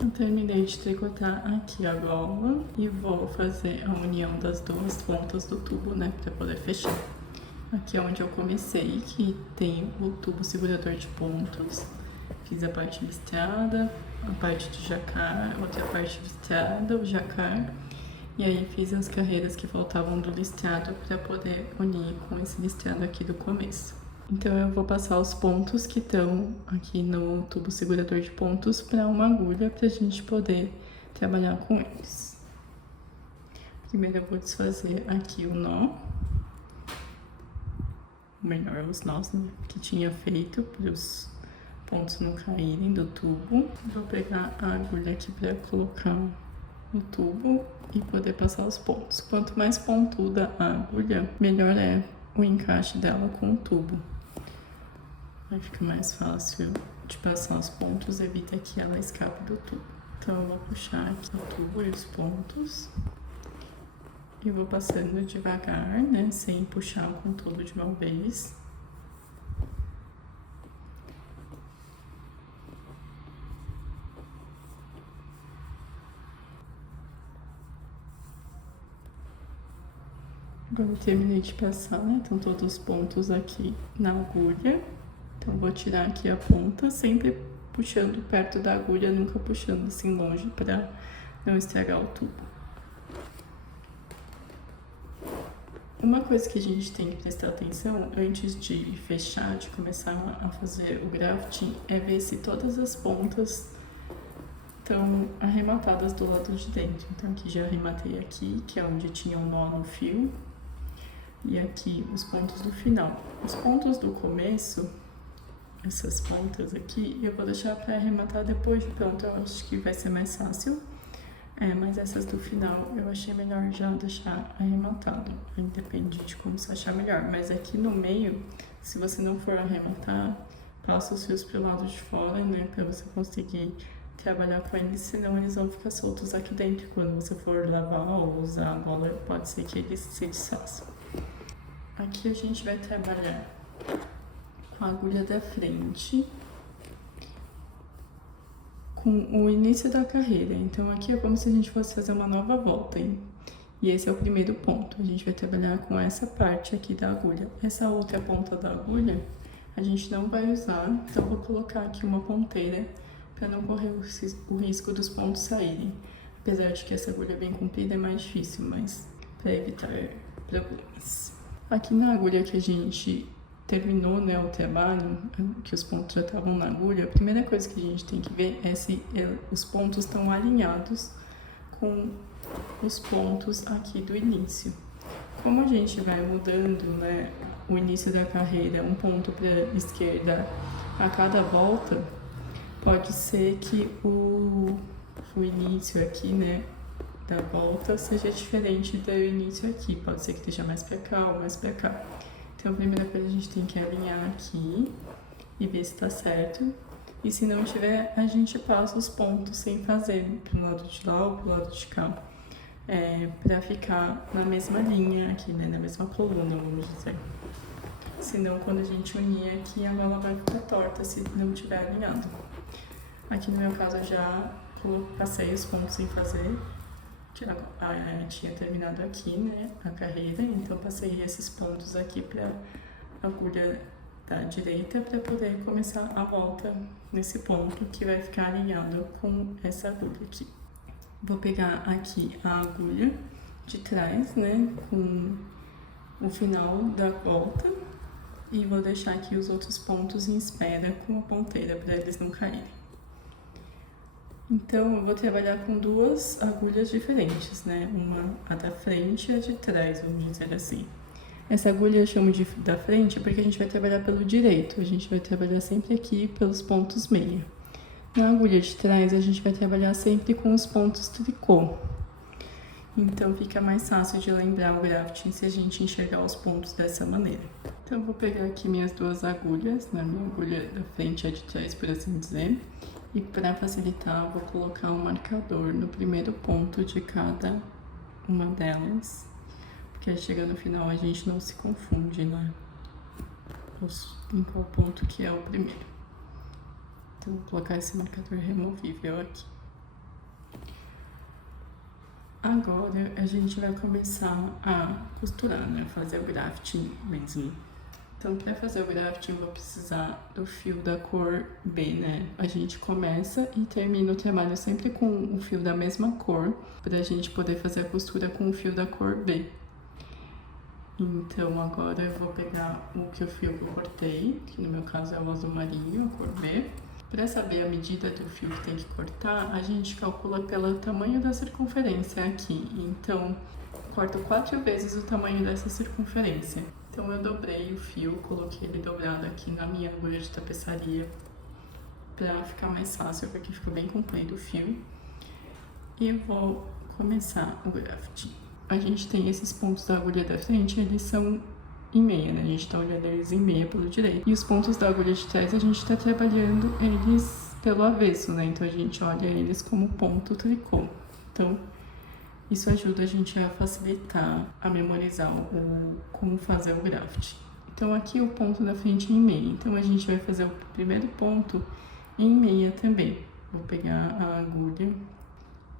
Eu terminei de tricotar aqui a gola e vou fazer a união das duas pontas do tubo, né, pra poder fechar. Aqui é onde eu comecei, que tem o tubo segurador de pontos. Fiz a parte listrada, a parte de jacar, outra parte listrada, o jacar. E aí fiz as carreiras que faltavam do listrado para poder unir com esse listrado aqui do começo. Então eu vou passar os pontos que estão aqui no tubo segurador de pontos para uma agulha para a gente poder trabalhar com eles. Primeiro eu vou desfazer aqui o nó. Melhor os nós, né, que tinha feito para os pontos não caírem do tubo. Vou pegar a agulha aqui para colocar no tubo e poder passar os pontos. Quanto mais pontuda a agulha, melhor é o encaixe dela com o tubo. Aí fica mais fácil de passar os pontos, evita que ela escape do tubo. Então eu vou puxar aqui o tubo e os pontos. E vou passando devagar, né, sem puxar com tudo de uma vez. Agora eu terminei de passar, né, estão todos os pontos aqui na agulha. Então vou tirar aqui a ponta, sempre puxando perto da agulha, nunca puxando assim longe para não estragar o tubo. Uma coisa que a gente tem que prestar atenção antes de fechar, de começar a fazer o grafting, é ver se todas as pontas estão arrematadas do lado de dentro. Então aqui já arrematei aqui, que é onde tinha o nó no fio, e aqui os pontos do final. Os pontos do começo, essas pontas aqui, eu vou deixar para arrematar depois de pronto, eu acho que vai ser mais fácil. Mas essas do final eu achei melhor já deixar arrematado. Aí depende de como você achar melhor. Mas aqui no meio, se você não for arrematar, passa os fios pro lado de fora, né? Pra você conseguir trabalhar com eles, senão eles vão ficar soltos aqui dentro. Quando você for lavar ou usar a bola, pode ser que eles se desfaçam. Aqui a gente vai trabalhar com a agulha da frente, com o início da carreira. Então aqui é como se a gente fosse fazer uma nova volta, hein? E esse é o primeiro ponto. A gente vai trabalhar com essa parte aqui da agulha. Essa outra ponta da agulha a gente não vai usar, então vou colocar aqui uma ponteira para não correr o risco dos pontos saírem. Apesar de que essa agulha bem comprida é mais difícil, mas para evitar problemas. Aqui na agulha que a gente terminou, né, o trabalho, que os pontos já estavam na agulha, a primeira coisa que a gente tem que ver é se os pontos estão alinhados com os pontos aqui do início. Como a gente vai mudando, né, o início da carreira, um ponto para a esquerda a cada volta, pode ser que o início aqui, né, da volta seja diferente do início aqui. Pode ser que esteja mais para cá ou mais para cá. Então, a primeira coisa a gente tem que alinhar aqui e ver se tá certo. E se não tiver, a gente passa os pontos sem fazer, pro lado de lá ou pro lado de cá. Pra ficar na mesma linha aqui, né? Na mesma coluna, vamos dizer. Senão, quando a gente unir aqui, a gola vai ficar torta se não tiver alinhado. Aqui no meu caso, eu já passei os pontos sem fazer. Tinha terminado aqui, né, a carreira, então passei esses pontos aqui para a agulha da direita para poder começar a volta nesse ponto que vai ficar alinhado com essa agulha aqui. Vou pegar aqui a agulha de trás, né, com o final da volta e vou deixar aqui os outros pontos em espera com a ponteira para eles não caírem. Então, eu vou trabalhar com duas agulhas diferentes, né? Uma a da frente e a de trás, vamos dizer assim. Essa agulha eu chamo de da frente porque a gente vai trabalhar pelo direito. A gente vai trabalhar sempre aqui pelos pontos meia. Na agulha de trás, a gente vai trabalhar sempre com os pontos tricô. Então, fica mais fácil de lembrar o grafting se a gente enxergar os pontos dessa maneira. Então, eu vou pegar aqui minhas duas agulhas, né? Minha agulha da frente e a de trás, por assim dizer. E para facilitar, eu vou colocar um marcador no primeiro ponto de cada uma delas. Porque aí chega no final a gente não se confunde, né? Em qual ponto que é o primeiro. Então, vou colocar esse marcador removível aqui. Agora a gente vai começar a costurar, né? Fazer o grafting mesmo. Então, para fazer o grafting, eu vou precisar do fio da cor B, né? A gente começa e termina o trabalho sempre com o fio da mesma cor, para a gente poder fazer a costura com o fio da cor B. Então, agora eu vou pegar o fio que eu cortei, que no meu caso é o azul marinho, a cor B. Para saber a medida do fio que tem que cortar, a gente calcula pelo tamanho da circunferência aqui. Então, corto 4 vezes o tamanho dessa circunferência. Então, eu dobrei o fio, coloquei ele dobrado aqui na minha agulha de tapeçaria, para ficar mais fácil, porque fica bem comprido o fio. E vou começar o grafting. A gente tem esses pontos da agulha da frente, eles são em meia, né? A gente tá olhando eles em meia pelo direito. E os pontos da agulha de trás, a gente tá trabalhando eles pelo avesso, né? Então, a gente olha eles como ponto tricô. Então, isso ajuda a gente a facilitar, a memorizar como fazer o graft. Então, aqui o ponto da frente é em meia. Então, a gente vai fazer o primeiro ponto em meia também. Vou pegar a agulha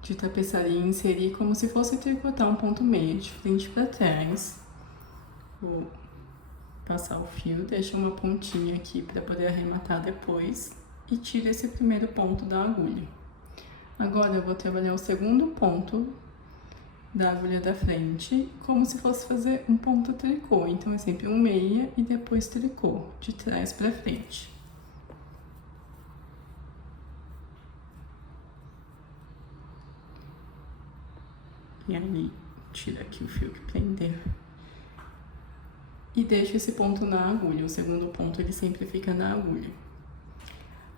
de tapeçaria e inserir como se fosse tricotar um ponto meia, de frente para trás. Vou passar o fio, deixa uma pontinha aqui para poder arrematar depois. E tiro esse primeiro ponto da agulha. Agora, eu vou trabalhar o segundo ponto da agulha da frente, como se fosse fazer um ponto tricô. Então, é sempre um meia e depois tricô, de trás para frente. E aí, tira aqui o fio que prendeu. E deixa esse ponto na agulha. O segundo ponto, ele sempre fica na agulha.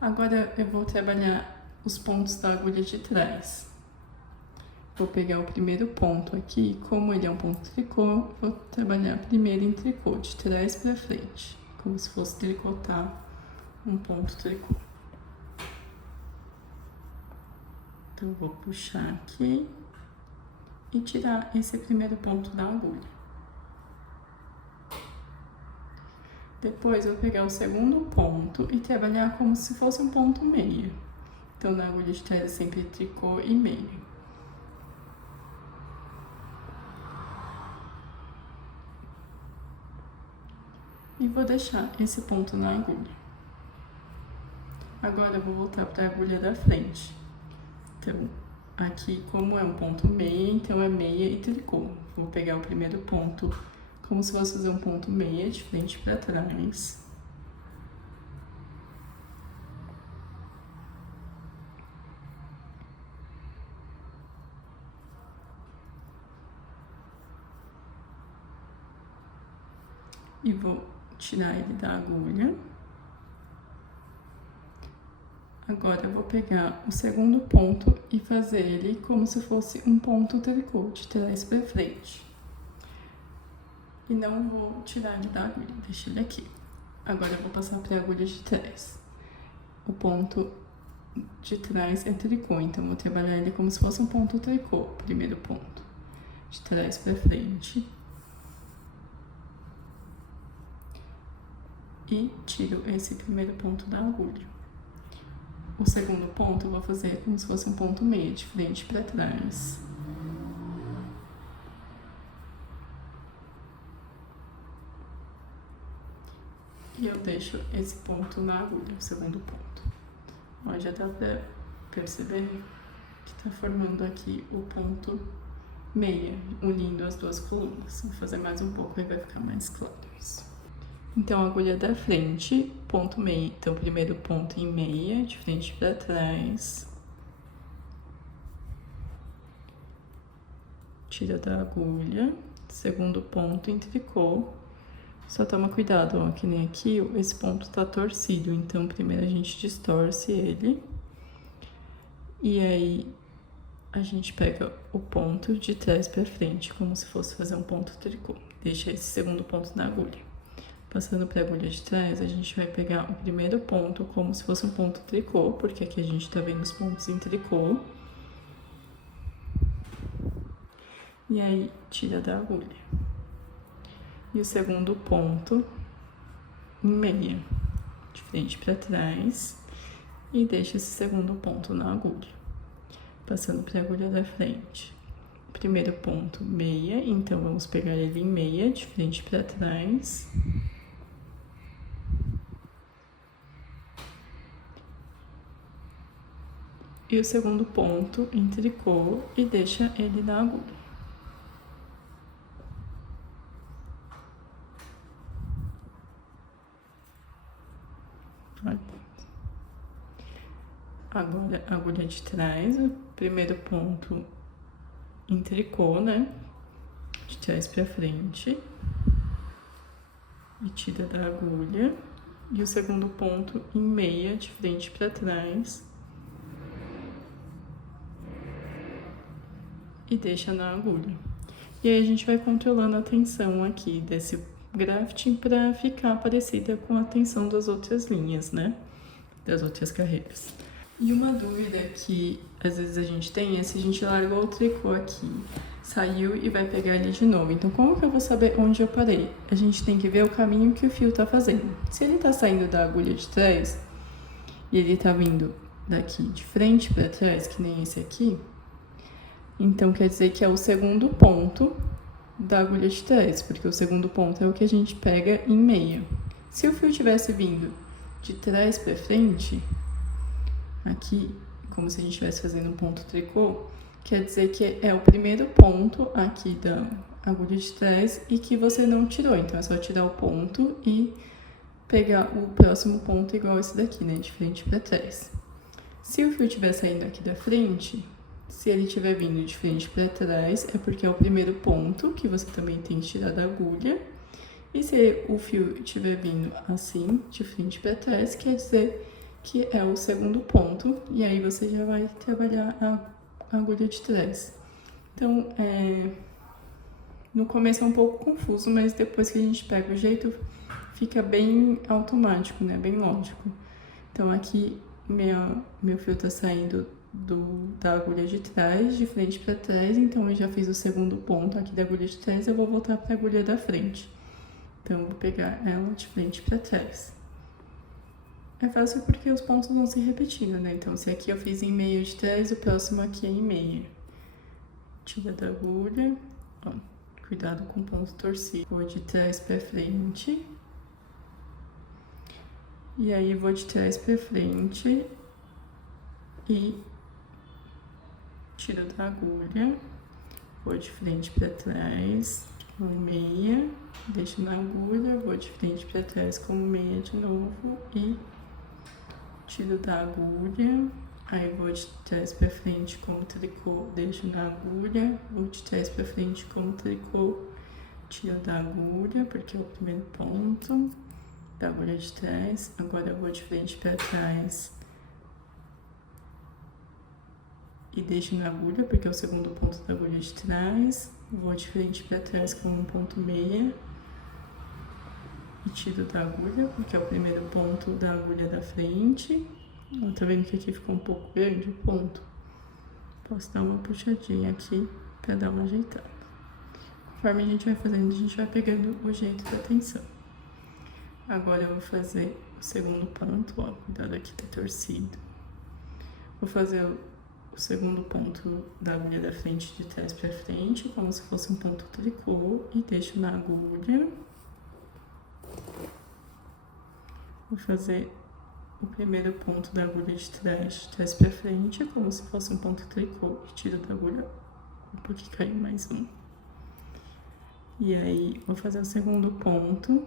Agora, eu vou trabalhar os pontos da agulha de trás. Vou pegar o primeiro ponto aqui, como ele é um ponto tricô, vou trabalhar primeiro em tricô, de trás para frente, como se fosse tricotar um ponto tricô. Então, vou puxar aqui e tirar esse primeiro ponto da agulha. Depois, eu vou pegar o segundo ponto e trabalhar como se fosse um ponto meia. Então, na agulha de trás é sempre tricô e meia. E vou deixar esse ponto na agulha. Agora, eu vou voltar para a agulha da frente. Então, aqui, como é um ponto meia, então é meia e tricô. Vou pegar o primeiro ponto, como se fosse fazer um ponto meia, de frente para trás. E vou tirar ele da agulha. Agora, eu vou pegar o segundo ponto e fazer ele como se fosse um ponto tricô, de trás para frente. E não vou tirar ele da agulha, deixa ele aqui. Agora, eu vou passar para a agulha de trás. O ponto de trás é tricô, então vou trabalhar ele como se fosse um ponto tricô, primeiro ponto. De trás para frente. E tiro esse primeiro ponto da agulha. O segundo ponto eu vou fazer como se fosse um ponto meia, de frente para trás. E eu deixo esse ponto na agulha, o segundo ponto. Ó, já dá pra perceber que tá formando aqui o ponto meia, unindo as duas colunas. Vou fazer mais um pouco e vai ficar mais claro isso. Então, agulha da frente, ponto meia. Então, primeiro ponto em meia, de frente para trás. Tira da agulha. Segundo ponto em tricô. Só toma cuidado, ó, que nem aqui, esse ponto tá torcido. Então, primeiro a gente distorce ele. E aí, a gente pega o ponto de trás para frente, como se fosse fazer um ponto tricô. Deixa esse segundo ponto na agulha. Passando para a agulha de trás, a gente vai pegar o primeiro ponto como se fosse um ponto tricô, porque aqui a gente tá vendo os pontos em tricô. E aí, tira da agulha. E o segundo ponto em meia, de frente para trás. E deixa esse segundo ponto na agulha. Passando para a agulha da frente. primeiro ponto, meia, então vamos pegar ele em meia, de frente para trás. E o segundo ponto em tricô e deixa ele na agulha. Agora, a agulha de trás, o primeiro ponto em tricô, né? De trás pra frente. E tira da agulha. E o segundo ponto em meia, de frente pra trás. E deixa na agulha. E aí a gente vai controlando a tensão aqui desse grafting pra ficar parecida com a tensão das outras linhas, né? Das outras carreiras. E uma dúvida que às vezes a gente tem é se a gente largou o tricô aqui, saiu e vai pegar ele de novo. Então, como que eu vou saber onde eu parei? A gente tem que ver o caminho que o fio tá fazendo. Se ele tá saindo da agulha de trás e ele tá vindo daqui de frente para trás, que nem esse aqui, então quer dizer que é o segundo ponto da agulha de trás, porque o segundo ponto é o que a gente pega em meia. Se o fio tivesse vindo de trás para frente, aqui, como se a gente estivesse fazendo um ponto tricô, quer dizer que é o primeiro ponto aqui da agulha de trás e que você não tirou. Então, é só tirar o ponto e pegar o próximo ponto igual esse daqui, né? De frente para trás. Se o fio estiver saindo aqui da frente, se ele estiver vindo de frente para trás, é porque é o primeiro ponto que você também tem que tirar da agulha. E se o fio estiver vindo assim, de frente para trás, quer dizer que é o segundo ponto, e aí você já vai trabalhar a agulha de trás. Então, no começo é um pouco confuso, mas depois que a gente pega o jeito, fica bem automático, né? Bem lógico. Então, aqui, meu fio tá saindo da agulha de trás, de frente para trás, então eu já fiz o segundo ponto aqui da agulha de trás, eu vou voltar para a agulha da frente. Então, eu vou pegar ela de frente para trás. É fácil porque os pontos vão se repetindo, né? Então, se aqui eu fiz em meia de trás, o próximo aqui é em meia. Tira da agulha, ó, cuidado com o ponto torcido. Vou de trás pra frente. E aí, vou de trás pra frente e tiro da agulha. Vou de frente pra trás, com meia, deixo na agulha, vou de frente pra trás com meia de novo e tiro da agulha, aí vou de trás pra frente como tricô, deixo na agulha, vou de trás pra frente como tricô, tiro da agulha, porque é o primeiro ponto da agulha de trás. Agora eu vou de frente pra trás e deixo na agulha, porque é o segundo ponto da agulha de trás. Vou de frente pra trás com um ponto meia e tiro da agulha, porque é o primeiro ponto da agulha da frente. Ó, tá vendo que aqui ficou um pouco grande o ponto? Posso dar uma puxadinha aqui pra dar uma ajeitada. Conforme a gente vai fazendo, a gente vai pegando o jeito da tensão. Agora eu vou fazer o segundo ponto, ó, cuidado aqui tá torcido. Vou fazer o segundo ponto da agulha da frente de trás pra frente, como se fosse um ponto tricô, e deixo na agulha. Vou fazer o primeiro ponto da agulha de trás pra frente, como se fosse um ponto tricô, e tiro da agulha, porque caiu mais um. E aí, vou fazer o segundo ponto,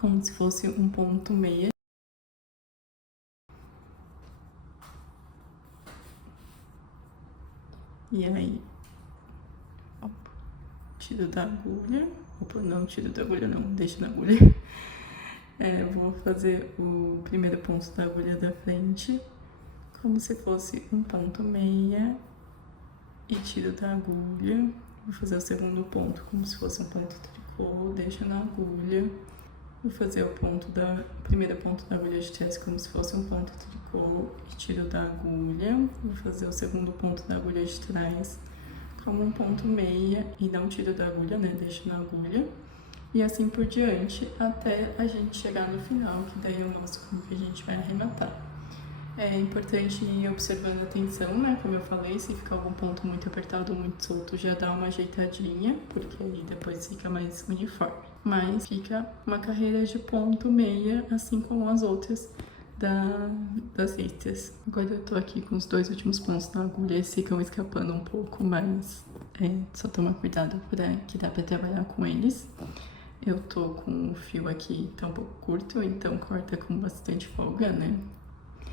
como se fosse um ponto meia. E aí, ó, tiro da agulha, opa, não tiro da agulha não, deixo na agulha. Vou fazer o primeiro ponto da agulha da frente, como se fosse um ponto meia, e tiro da agulha. Vou fazer o segundo ponto, como se fosse um ponto tricô, deixo na agulha. Vou fazer o primeiro ponto da agulha de trás, como se fosse um ponto tricô, e tiro da agulha. Vou fazer o segundo ponto da agulha de trás, como um ponto meia, e não tiro da agulha, né? Deixo na agulha. E assim por diante, até a gente chegar no final, que daí é o nosso como que a gente vai arrematar. É importante ir observando a tensão, né? Como eu falei, se ficar algum ponto muito apertado ou muito solto, já dá uma ajeitadinha, porque aí depois fica mais uniforme. Mas fica uma carreira de ponto meia, assim como as outras das listas. Agora eu tô aqui com os 2 últimos pontos na agulha, eles ficam escapando um pouco, mas só tomar cuidado que dá pra trabalhar com eles. Eu tô com o fio aqui, tá um pouco curto, então corta com bastante folga, né?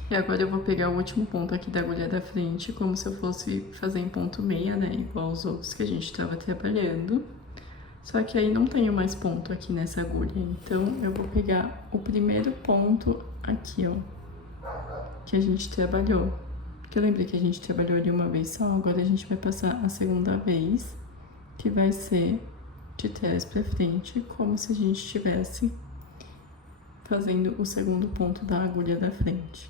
E agora eu vou pegar o último ponto aqui da agulha da frente, como se eu fosse fazer em ponto meia, né? Igual os outros que a gente tava trabalhando. Só que aí não tenho mais ponto aqui nessa agulha, então eu vou pegar o primeiro ponto aqui, ó, que a gente trabalhou. Que eu lembrei que a gente trabalhou ali uma vez só, agora a gente vai passar a segunda vez, que vai ser de trás pra frente, como se a gente estivesse fazendo o segundo ponto da agulha da frente.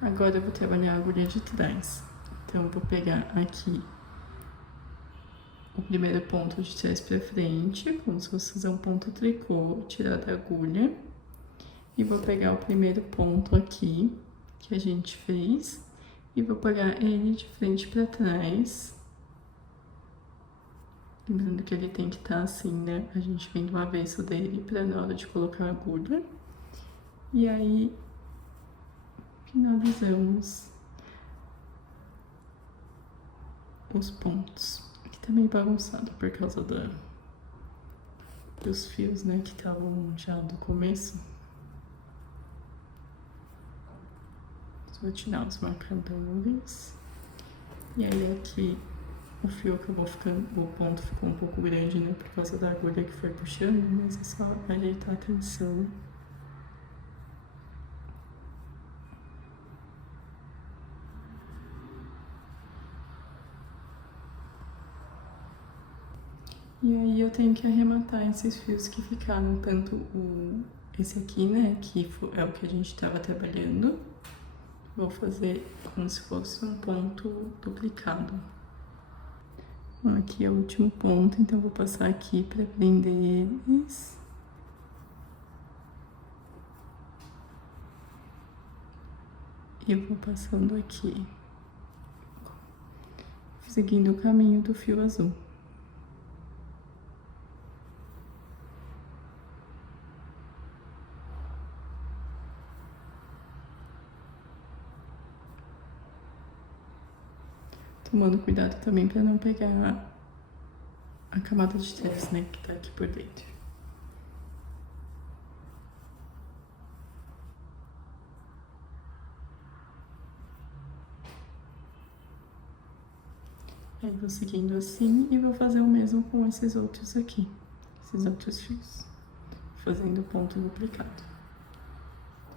Agora eu vou trabalhar a agulha de trás. Então, eu vou pegar aqui o primeiro ponto de trás pra frente, como se fosse fazer um ponto tricô, tirar da agulha. E vou pegar o primeiro ponto aqui, que a gente fez, e vou pegar ele de frente pra trás. Lembrando que ele tem que estar assim, né? A gente vem do avesso dele pra na hora de colocar a agulha. E aí, finalizamos os pontos. Aqui tá meio bagunçado por causa dos fios, né, que estavam já do começo. Vou tirar os marcadores. E aí aqui o fio acabou ficando, o ponto ficou um pouco grande, né, por causa da agulha que foi puxando, mas é só ajeitar a tensão. E aí eu tenho que arrematar esses fios que ficaram, tanto esse aqui, né, que é o que a gente estava trabalhando. Vou fazer como se fosse um ponto duplicado. Aqui é o último ponto, então vou passar aqui para prender eles. E eu vou passando aqui, seguindo o caminho do fio azul. Tomando cuidado também para não pegar a camada de trás, né, que tá aqui por dentro. Aí vou seguindo assim e vou fazer o mesmo com esses outros aqui, esses outros fios, fazendo ponto duplicado.